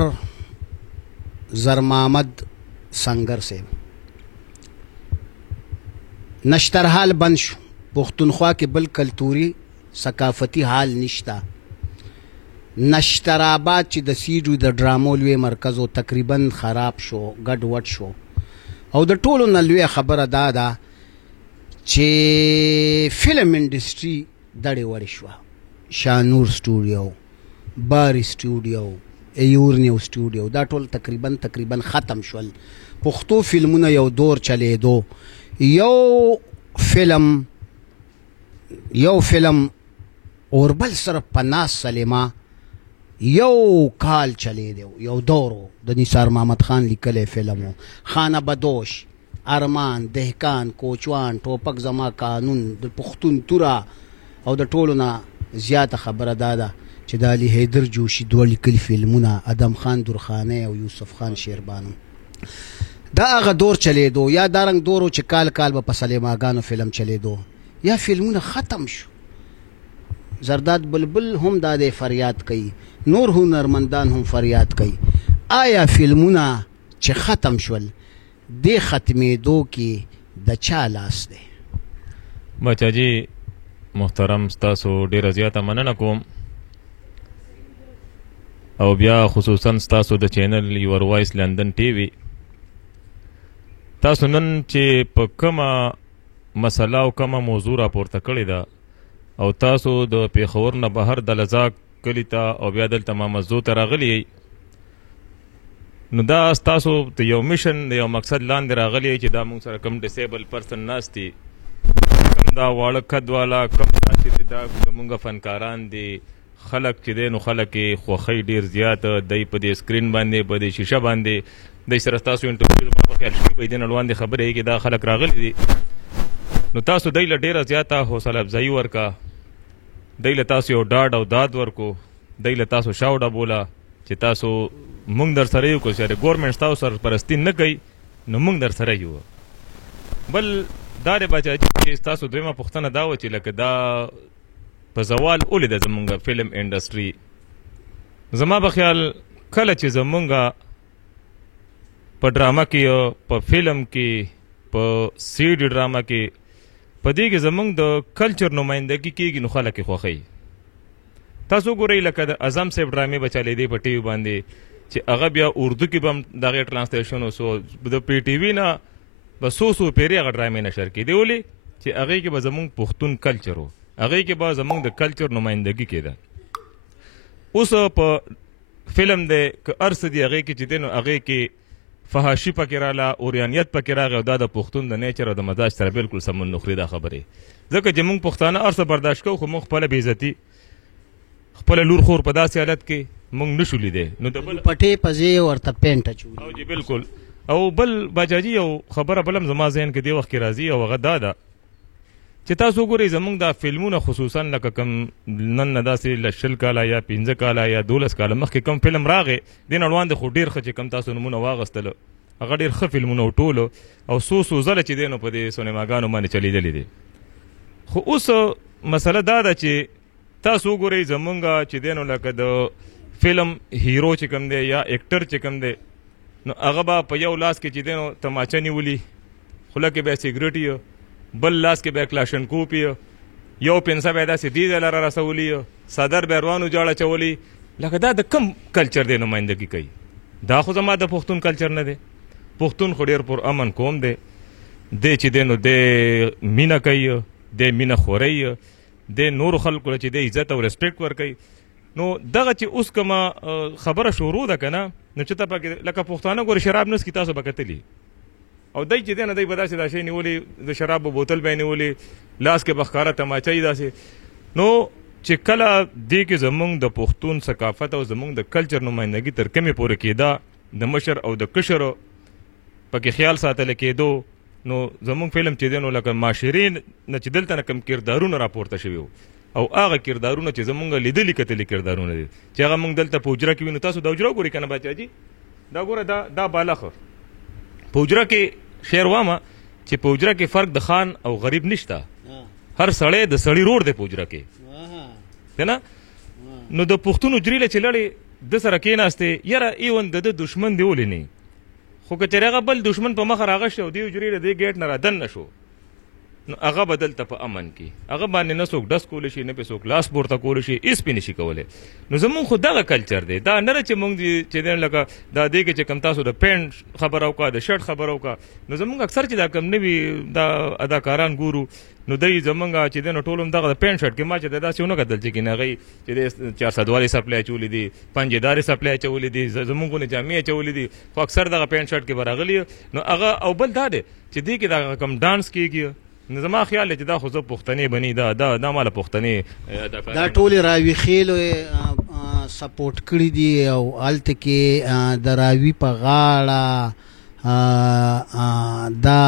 زرمحمد سنگر صاحب نشترحال بند شو پښتونخوا کې بل کلتوري ثقافتي حال نشته نشترآباد چې د سیډو د ډرامو لوی مرکز و تقریبا خراب شو ګډ وډ شو او د ټولو نه لویه خبره دا ده چې فلم انډسټري دړې وړې شوه شانور سټوډیو باري سټوډیو ایورنیو سټوډیو دا ټول تقریبا ختم شول پښتو فلمونه یو دور چلیدو یو فلم اوربل سره پناس سلیما یو کال چلیدو یو دورو د نثار محمد خان لیکلی فلمو خانه بدوش ارمان دهقان کوچوان ټوپک زما قانون د پښتون توره او د ټولو نه زیاته خبره دا ده چې د علي حیدر جوشي دوه لیکلي فلمونه ادم خان درخانۍ او یوسف خان شیربانو دا هغه دور چلیدو یا دارنګ دورو چې کال کال به په سلیماګانو فلم چلیدو یا فلمونه ختم شو زرداد بلبل هم دا دی فریاد کوي نور هنرمندان هم فریاد کوي آیا فلمونه چې ختم شول دې ختمېدو کې د چا لاس دی بچا جی محترم ستاسو ډیره زیاته مننه کوم او بیا خصوصا ستاسو د چینل یور وایس لندن ټي وي تاسو نن چې په کومه مسله او کومه موضوع راپورته کړې ده او تاسو د پېښور نه بهر د لزاق کلي ته او بیا دلته مامزو ته راغلي نو دا ستاسو د یو میشن د یو مقصد لاندې راغلی چې دا موږ سره کوم ډسیبل پرسن ناست دي کوم دا واړه قد والا کوم دا چې دا زمونږ فنکاران دي خلک چې دی نو خلک یې خوښوي ډېر زیات دی په دې سکرین باندې په دې شیشه باندې دی سره ستاسو انټرویو زما په خیال شوي به دې نه وړاندې خبرې کې دا خلک راغلي دي نو تاسو دی له ډېره زیاته حوصله افزایي ورکه دی له تاسو یو ډاډ او داد ورکو دی له تاسو شاوډه بوله چې تاسو مونږ در سره یو که چېرې ګورمنټ ستاسو سرپرستي نه کوي نو مونږ در سره یو بل دا دی باچاجي چې ستاسو دویمه پوښتنه دا وه چې لکه دا په زوال ولیده زمونږ فلم انډسټري زما په خیال کله چې زمونږ په ډرامه کې په فلم کې په سی ډي ډرامه کې په دې کې زمونږ د کلچر نمایندګي کېږي نو خلک یې خوښوي تاسو ګورئ لکه د اعظم صاحب ډرامې به چلېدې په ټي وي باندې چې هغه بیا اردو کې به هم د هغې ټرانسلیشن وسو د پی ټي وي نه به څو پیرې هغه ډرامې نشر کېدې ولې چې هغې کې به زمونږ پښتون کلچر و هغې کې به زمونږ د کلچر نمایندګي کېده اوس په فلم دی که هر څه دي هغې کې چې دی نو هغې کې فحاشي پکې راله اوریانیت پکې راغی او دا د پښتون د نیچر او د مزاج سره بالکل سمون نخوري دا خبرې ځکه چې موږ پښتانه هر څه برداشت کوو خو موږ خپله بېعزتي خپله لور خور په داسې حالت کې موږ نشو لیدی نو د بل پټې پزې ورته پینټ اچولي او جی بالکل او بل باچاجي یو خبره بل هم زما ذهن کې دې وخت کې راځي او هغه دا ده چې تاسو وګورئ زموږ دا فلمونه خصوصا لکه کوم نن نه داسې له 20 کاله یا 15 کاله یا 12 کاله مخکې کوم فلم راغی دې نه وړاندې خو ډېر ښه چې کوم تاسو نومونه واغېستل هغه ډېر ښه فلمونه و ټولو او څو ځله چې دی نو په دې سینماګانو باندې چلیدلي دي خو اوس مسله دا ده چې تاسو وګورئ زمونږ چې دی نو لکه د فلم هیرو چې کوم دی یا ایکټر چې کوم دی نو هغه به په یو لاس کې چې دی نو تماچه نیولي خوله کې به سګرټ بل لاس کې به کلاشنکوپ یو پنسه به یې داسې دې ځای لره رسولي صدر به روانو جاړه چولي لکه دا د کم کلچر دی نمایندګي کوي دا خو زما د پښتون کلچر نه دی پښتون خو ډېر پر امن قوم دی چې دی نو دی مینه کوي دی مینه خورئ دی نورو خلکو له چې دی عزت او ریسپیکټ ورکوي نو دغه چې اوس کومه خبره شروع ده که نه نو چې ته پکې لکه پښتانه ګورې شراب نه څکي تاسو به کتلي او دی چې دی نه دی به داسې دا شی نیولي د شرابو بوتل به یې نیولي لاس کې به ښکاره تماچه یي داسې نو چې کله دې کې زمونږ د پښتون ثقافت او زمونږ د کلچر نمایندګي تر کومې پورې کېده د مشر او د کشر پکې خیال ساتل کېدو نو زمونږ فلم چې دی نو لکه معاشرین نه چې دلته نه کوم کردارونه راپورته شوي وو او هغه کردارونه چې زمونږ لیدلي کتلي کردارونه دي چې هغه مونږ دلته په حجره کې وینو تاسو دا حجره وګورئ که نه باچاجي دا ګوره دا بالغ په حجره کې شعر وامه چې په حجره کې فرق د خان او غریب نشته هر سړی د سړي رور دی په حجره کې دی نه نو د پښتون حجرې له چې لړې ده سره کېناستې یاره ایون د ده دشمن دی ولې نه خو که چېرې هغه بل دشمن په مخه راغشتی او دې حجرې له دې ګیټ نه رادن نه شو نو هغه به دلته په امن کې هغه باندې نه څوک ډس کولی شي نه پې څوک لاس پورته کولی شي هېڅ پې نشي کولی نو زمونږ خو دغه کلچر دی دا نه ده چې مونږ چې دی لکه دا دې کې چې کوم تاسو د پینټ خبره وکړه د شرټ خبره وکړه نو زمونږ اکثر چې دا کوم نوي دا اداکاران ګورو نو دی زمونږ چې دی نو ټول هم دغه د پینټ شرټ کې ما چې دی داسې ونه کتل چې کینې هغوی چې دی 400 والې سپلای اچولي دي پنجېدارې سپلای اچولي دي زمونږ غوندې جامې اچولي دي خو اکثر دغه پینټ شرټ کې به راغلي نو هغه او بل دا دی چې دې کې دغه کوم ډانس کېږي نو زما خیال دی چې دا خو زه پښتنې بني دا ماله پښتنې دا ټولې راویخېلو سپورټ کړي دي او هلته کې د راوي په غاړه دا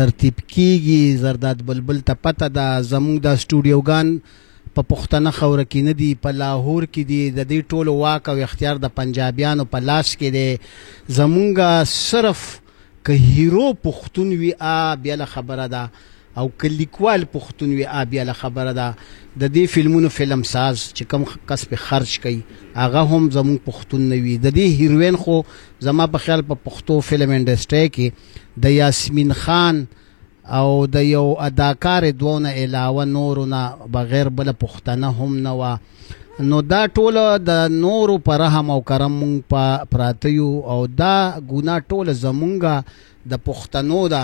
ترتیب کېږي زرداد بلبل ته پته ده زموږ دا سټوډیوګان په پښتنه خوره کې نه دي په لاهور کې دي د دې ټولو واک او اختیار د پنجابیانو په لاس کې دی زموږ صرف که هیرو پښتون وي بیاله خبره ده او که لیکوال پښتون وي بیاله خبره ده د دې فلمونو فلم ساز چې کوم کس پې خرچ کوي هغه هم زموږ پښتون نه وي د دې هیروین خو زما په خیال په پښتو فلم انډسټرۍ کې د یاسمین خان او د یو اداکار دوونه علاوه نورو نه بغیر بله پښتنه هم نه وه نو دا ټوله د نورو په رحم او کرم مونږ په پراته یو او دا ګناه ټوله زمونږ د پښتنو ده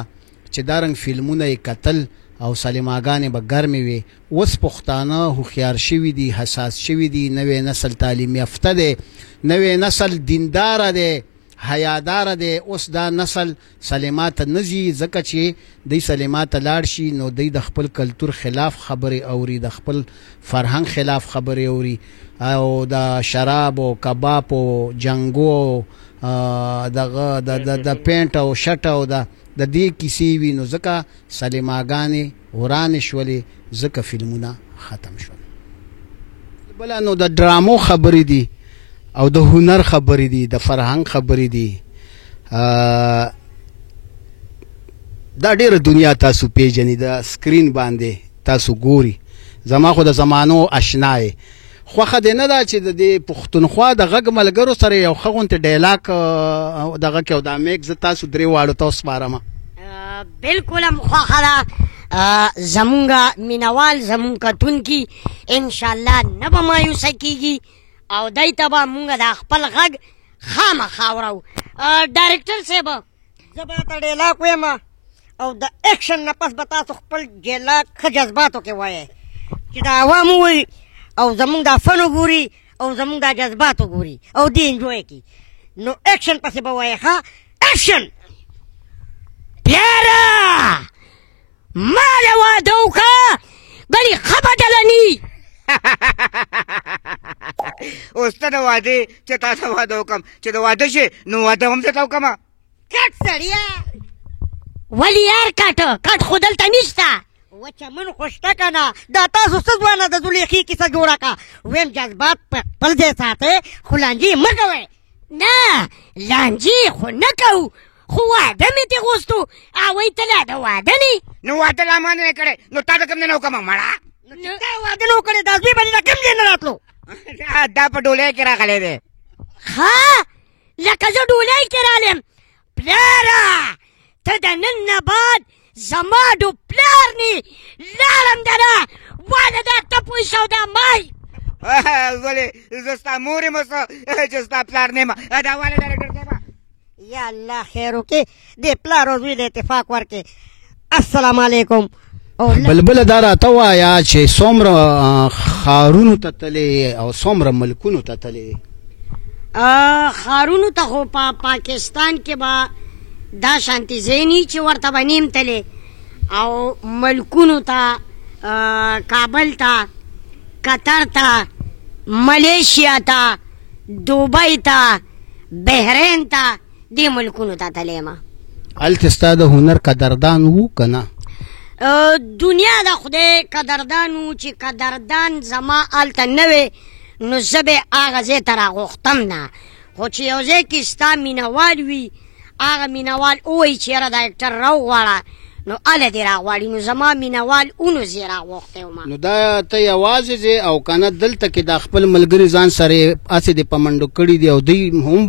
چې دا رنګ فلمونه یې کتل او سلیماګانې به ګرمې وي. اوس پښتانه هوښیار شوي دي، حساس شوي دي، نوی نسل تعلیم یافته دی، نوی نسل دینداره دی، حیاداره دی. اوس دا نسل سلیما ته نه ځي، ځکه چې دی سلیما ته لاړ شي نو دی د خپل کلتور خلاف خبرې اوري، د خپل فرهنګ خلاف خبرې اوري، او د شراب او کباب او جنګو د پینټ او شټ او د دې کیسې وي. نو ځکه سلیماګانې ورانې شولې، ځکه فلمونه ختم شول. بله نو د ډرامو خبرې دي او د هنر خبرې دي، د فرهنګ خبرې دي. دا ډېره دنیا تاسو پیژنئ، د سکرین باندې تاسو ګوري. زما خو د زمانو اشنا یې. خوښه دې نه ده چې د دې پښتونخوا د غږ ملګرو سره یو ښه غوندې ډایلاګ دغه کې او دا میک زه تاسو درې واړو ته وسپارم. بالکل هم خوښه ده. زمونږ مینوال زمونږ کتونکي انشاءالله نه به مایوسه کېږي او دی ته به مونږ د خپل غږ خامخا اورو. ډایرکټر صاحب زه به ته ډایلاګ ویم او د ایکشن نه پس به تاسو خپل ډایلاګ ښه جذباتو کې وایئ چې د عوام ووایي او زمونږ دا فن وګوري او زمونږ دا جذبات وګوري او دې انجوی کړي. نو ایکشن پسې به وایي ښه ایکشن. پلاره ما له واده وکړه بلې ښه بدله ني. اوس ته د واده چې تا ته واده وکړم چې د واده شي نو واده هم زه ته وکړم. کټ سړیه ولې یار کټ خو دلته نشته. وچمن خو شته که نه؟ دا تاسو څه ځوانه د زلیخې کیسه جوړه کړه. ویم جذبات په خپل ځای ساتئ خو لانجې مه کوئ. نه لانجې خو نه کوو خو واده مې ترې غوښتو او وایي ته لا د واده نه نو واده لا ما نه کړی نو تا د کوم ځای نه وکړم مړه. نو چې تا واده نه وکړې دا زوی به دې د کوم ځای نه راتلو؟ دا په ډولۍ کې راغلی دی. ښه لکه زه ډولۍ کې رالم. پلاره ته د نن نه بعد زما د پلار نه لاړم دنه واده دا ته پوه شو دا مای. ولې زه ستا مور یم څه چې ستا پلار نه یم. دا ولې ډایرکټر صاحبه یا الله خیر وکړي دې پلار او زوی د اتفاق ورکړي. السلام علیکم. بلبله دا راته وایه چې څومره ښارونو ته تلې او څومره ملکونو ته تلې؟ ښارونو ته خو په پاکستان کې به دا شانتي ځای ني چې ورته به نیم تلې او ملکونو ته کابل ته، قطر ته، ملیشیا ته، دوبۍ ته، بحرین ته، دې ملکونو ته تللی یم. هلته ستا د هنر قدردان وو که نه؟ دنیا د خدای قدردان وو چې قدردان زما هلته نه وې نو زه به هغه ځای ته راغوښتم نه. خو چې یو ځای کې ستا مینهوال وي هغه مینهوال ووایي چې یاره دا اکټر راوغواړه نو هله دې راغواړي نو زما مینهوال اونو زه یې راغوښتی وم. نو دا ته یوازې ځې او که نه دلته کې دا خپل ملګري ځان سره هسې دې په منډو کړي دي او دوی هم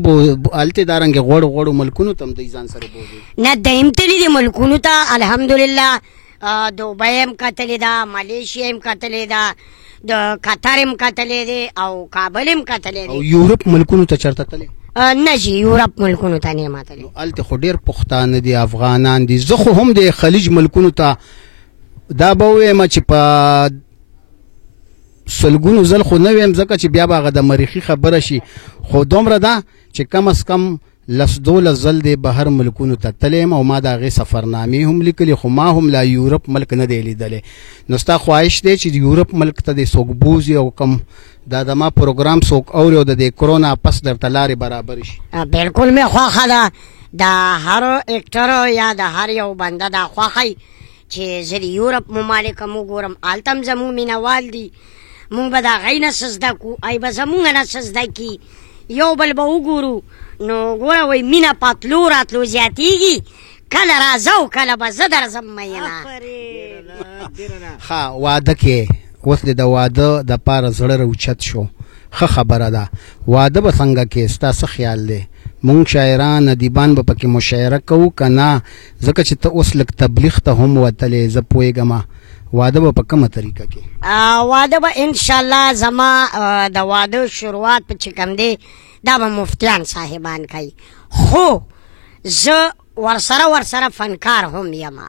هلته دارنګې غوړو ملکونو ته هم دوی ځان سره بوځي؟ نه دی هم تللي دي ملکونو ته الحمدلله. دوبۍ هم کتلې ده، ملیشیا هم کتلې ده، د قطر هم کتلې دی او کابل هم کتلې دی. او یورپ ملکونو ته چېرته تلې؟ نه جي یورپ ملکونو ته نه یم تللی. هلته خو ډېر پښتانه دي، افغانان دي. زه خو هم د خلیج ملکونو ته دا به ووایم چې په سلګونو ځل خو نه ویم ځکه چې بیا به هغه د مریخي خبره شي، خو دومره ده چې کم از کم 10-12 ځل دی بهر ملکونو ته تللی یم او ما د هغې سفرنامې هم لیکلي خو ما هم لا یورپ ملک نه دی لیدلی. نو ستا خواهش دی چې یورپ ملک ته دې څوک بوځي او کم دا د ما پروګرام څوک اوري او د دې کرونا پس درته لارې برابر شي؟ بالکل مې خوښه ده د هر اکټر یا د هر یو بنده دا خوښی چې زه د یورپ ممالک هم وګورم. هلته هم زموږ مینهوال دي، مونږ به د هغوی نه څه زده کړو، ای به زمونږ نه څه زده کړي، یو بل به وګورو. نو ګوره وایي مینه په تلو راتلو زیاتېږي، کله راځه او کله به زه درځم مینه. ښه واده کې اوس دې د واده دپاره زړه راوچت شو، ښه خبره ده. واده به څنګه کې ستا څه خیال دی؟ مونږ شاعران ادیبان به پکې مشاعره کوو که نه؟ ځکه چې ته اوس لږ تبلیغ ته هم وتلې، زه پوهېږم. واده به په کومه طریقه کې؟ واده به انشاءالله زما د واده شروعات په چې کوم دی دا به مفتیان صاحبان کوي، خو زه ورسره فنکار هم یم.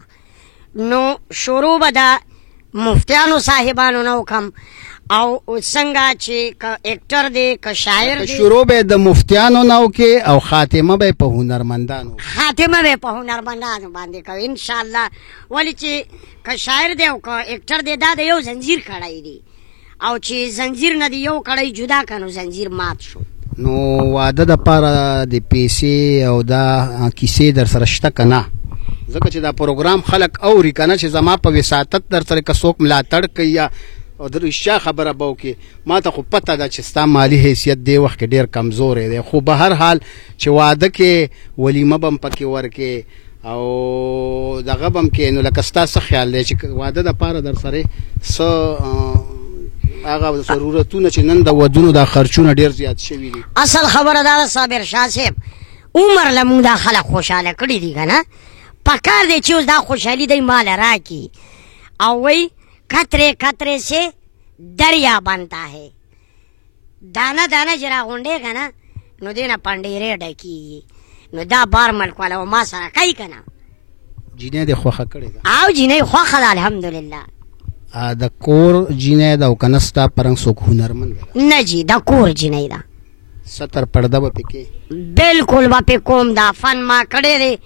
نو شروع به د مفتیانو صاحبانو نه وکم او څنګه چې که اکټر دی که شاعر دی شروع به د مفتیانو نه وکې او خاتمه به په هنرمندانو باندې کوي انشاءالله. ولې چې که شاعر دی او که اکټر دی دا د یو زنجیر کړی دی او چې زنجیر نه دی یو کړی جدا که نو زنجیر مات شو. نو واده دپاره د پیسې او دا کیسې در سره شته که نه؟ ځکه چې دا پروګرام خلک اوري که نه چې زما په وساطت در سره که څوک ملاتړ کوي یا او د رښتیا خبره به وکړي. ما ته خو پته ده چې ستا مالي حیثیت دې وخت کې ډېر کمزوری دی، خو به هر حال چې واده کې ولیمه به م پکې ورکې او دغه به م کې نو لکه ستا څه خیال دی چې واده دپاره در سره څه هغه ضرورتونه چې نن د ودونو دا خرچونه ډېر زیات شوي دي؟ اصل خبره دا ده صابر شاه صاحب، عمر له مونږ دا خلک خوشحاله کړي دي که نه، پکار دی چې اوس دا خوشحالي دی مال راکړي او وایي खतरे खतरे से दरिया बनता है. दाना दाना जरा غونډېږه نه نو دې نه پنډېرې ډکېږي. نو دا بار ملک والا و ما سره کوي که نه؟ جینۍ دې خوښه کړې ده؟ او جینۍ خوښه ده الحمدلله. د کور جینۍ ده او که نه ستا په رنګ څوک هنرمند ده؟ نه جي دا کور جینۍ ده. ستر پرده به پکې بلکل به پې کوم. دا فن ما کړی دی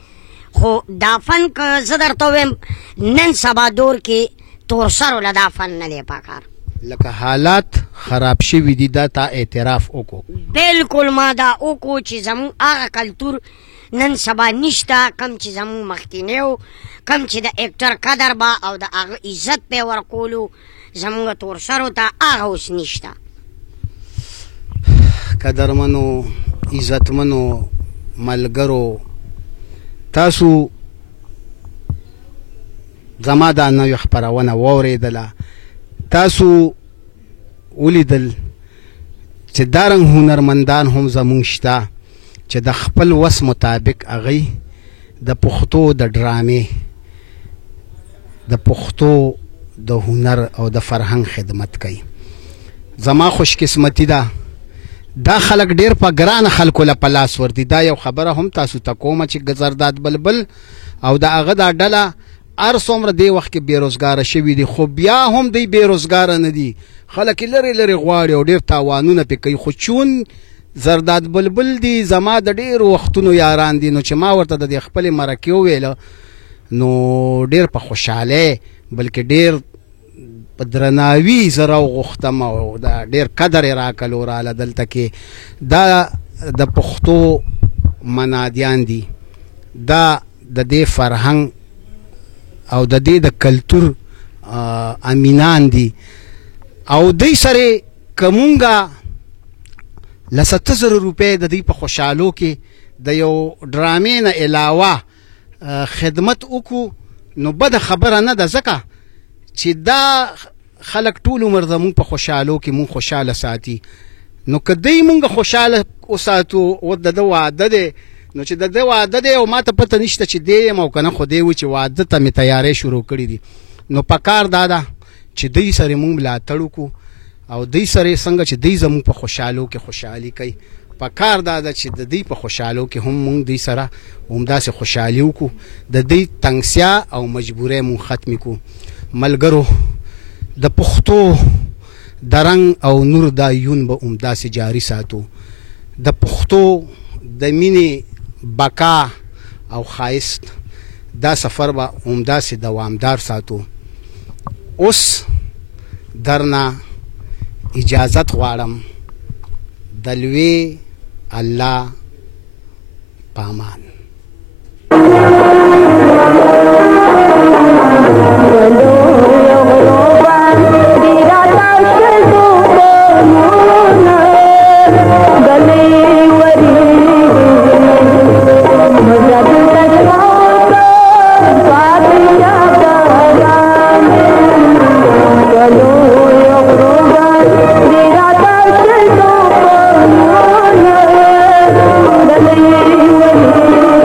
خو دا فن که زه درته ووایم نن سبا دور کې تور سرو له دا فن نه دی پکار. لکه حالات خراب شوي دي دا تا اعتراف وکړو؟ بلکل ما دا وکړو چې زموږ هغه کلتور نن سبا نشته کم چې زموږ مخکینی و، کم چې د اکټر قدر به او د هغه عزت به یې ورکولو زموږ تور سرو ته هغه اوس نشته. قدرمنو عزتمنو ملګرو، تاسو زما دا نوې خپرونه واورېدله، تاسو ولیدل چې دارنګ هنرمندان هم زمونږ شته چې د خپل وس مطابق هغوی د پښتو د ډرامې د پښتو د هنر او د فرهنګ خدمت کوي. زما خوش قسمتي ده دا خلک ډېر په ګرانه خلکو له په لاس ورځي. دا یو خبره هم تاسو ته کومه چې زرداد بلبل او د هغه دا ډله هر څومره دې وخت کې بېروزګاره شوي دي، خو بیا هم دوی بېروزګاره نه دي. خلک یې لرې لرې غواړي او ډېر تاوانونه پې کوي. خو چون زرداد بلبل دي زما د ډېرو وختونو یاران دي، نو چې ما ورته د دې خپلې مرکې وویله نو ډېر په خوشحالۍ بلکې ډېر په درناوي زه راوغوښتم او دا ډېر قدر یې راکړل وراله. دلته کې دا د پښتو منادیان دي، دا د دې فرهنګ او د دې د کلتور امینان دي او دوی سره که مونږه له 70,000 روپۍ د دوی په خوشحالو کې د یو ډرامې نه علاوه خدمت وکړو نو بده خبره نه ده، ځکه چې دا خلک ټول عمر زمونږ په خوشحالو کې مونږ خوشحاله ساتي. نو که دوی مونږ خوشحاله وساتو او د ده واده دی نو چې د ده واده دی او ما ته پته نشته چې دی یم او که نه، خو دی و چې واده ته مې تیاری شروع کړي دي. نو پکار دا ده چې دوی سره مونږ ملاتړ وکړو او دوی سره څنګه چې دوی زمونږ په خوشحالو کې خوشحالي کوي، پکار دا ده چې د دوی په خوشحالو کې هم مونږ دوی سره همداسې خوشحالي وکړو، د دوی تنګسیا او مجبورۍ مونږ ختمې کړو. ملګرو د پښتو د رنګ او نور دا یون به همداسې جاري ساتو، د پښتو د مینې بقا او ښایست دا سفر به همداسې دوامدار ساتو. اوس درنه اجازت غواړم د لوی الله پامان. Thank you.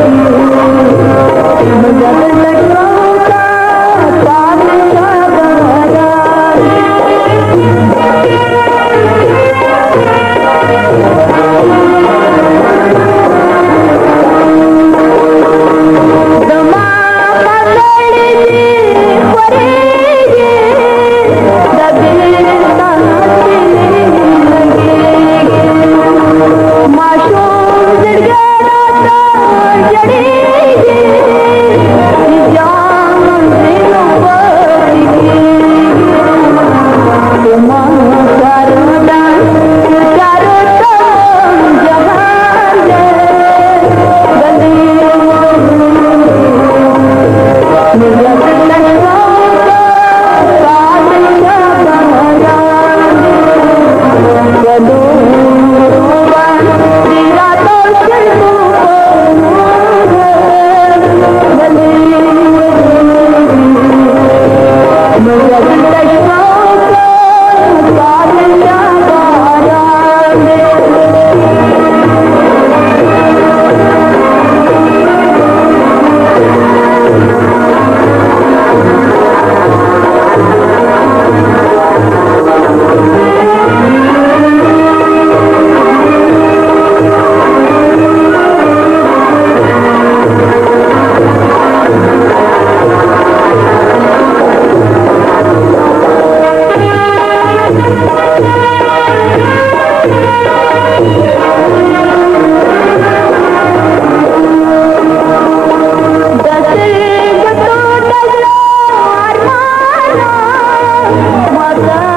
Bye.